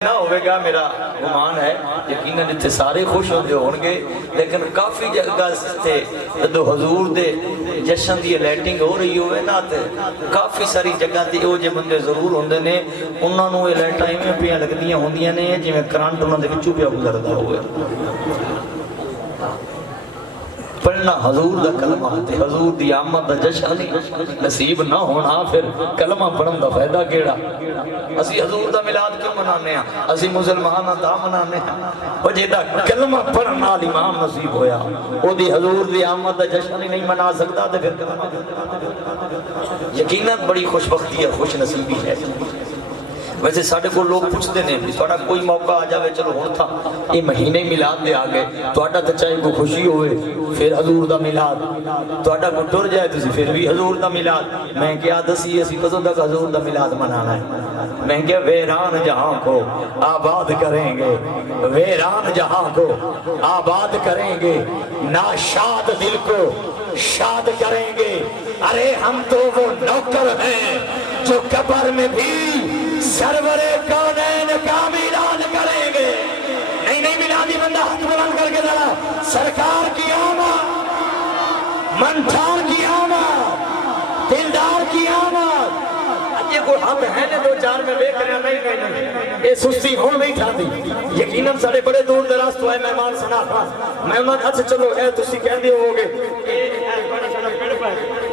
نہ ہوئے گا میرا گمان ہے یقیناً اتنے سارے خوش ہوندے ہون گے لیکن کافی جگہ سے جدو حضور دے جشن دی لائٹنگ ہو رہی ہوئے نا تے کافی ساری جگہ تے او جے بندے ضرور ہوندے نے انہاں نوں اے لائٹاں ایویں پیاں لگدیاں ہوندیاں نے جویں کرنٹ انہاں دے وچوں پیا گزردا ہوئے پڑھنا حضور دا کلمہ تے حضور دی آمد دا جشن نصیب نہ ہونا پھر کلمہ پڑھن دا فائدہ کیڑا اسی حضور دا میلاد کیوں منانے ہیں اسی مسلمانہ دا منانے ہیں وہ جیدہ کلمہ پڑھن نال امام نصیب ہویا وہ دی حضور دی آمد دا جشن ہی نہیں منا سکتا تے پھر یقیناً بڑی خوش بختی ہے خوش نصیبی ہے ویسے ساڑھے کو لوگ پوچھتے ہیں ساڑھا کوئی موقع آ جاوے چلو ہون تھا یہ مہینے میلاد دے آگئے تو آٹا تو چاہے کو خوشی ہوئے پھر حضور دا میلاد تو آٹا کو ٹر جائے تو پھر بھی حضور دا میلاد میں کیا دسی اسی قدر تک حضور دا میلاد منانا ہے میں کیا ویران جہاں کو آباد کریں گے ویران جہاں کو آباد کریں گے ناشاد دل کو شاد کریں گے ارے ہم تو وہ نوکر ہیں جو قبر میں بھی سرور کونین کا میلاد کریں گے نہیں میلادی بندہ ہاتھ بلند کر کے ذرا سرکار کی آمد منٹھار کی آمد دلدار کی آمد یہ کوئی حق ہے نے دو چار میں بے کریا نہیں یہ سستی ہون نہیں تھا دی یقیناً سارے بڑے دور دراز تو ہے مہمان سنا خاص میں انہوں نے چلو اے تسی کہہ دیو ہوگے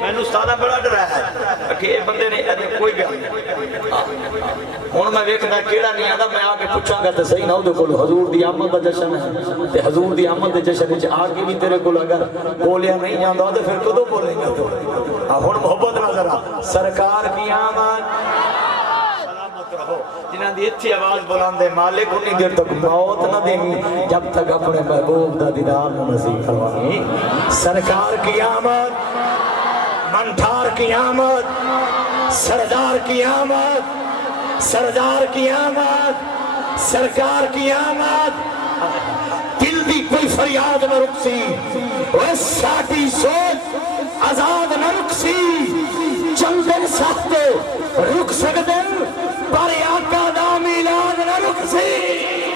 میں نے استادہ بڑا ڈر رہا ہے کہ یہ بندے نے کوئی بھی ہوں میں ویکھنا کیڑا نہیں آتا میں آ کے پوچھاں گا تو صحیح نہ ہو دیکھو حضور دی آمد دا جشن ہے تے حضور دی آمد دے جشن وچ آ کے بھی تیرے کو اگر بولیا نہیں جاندا تو پھر کدوں بولیں گا تو ہن محبت نہ ذرا سرکار کی آمد سلامت رہو جنہاں دی اتھی آواز بلاندے مالک انی دیر تک موت نہ دیں جب تک اپنے محبوب دا دیدار نہ نصیب فرمائیں سرکار کی آمد منٹھار کی آمد سردار کی آمد سردار کی آمد سرکار کی آمد دل دی کوئی فریاد نہ رکسی وہ ساٹی سوچ آزاد نہ رکسی چل دن سخت رک سکتے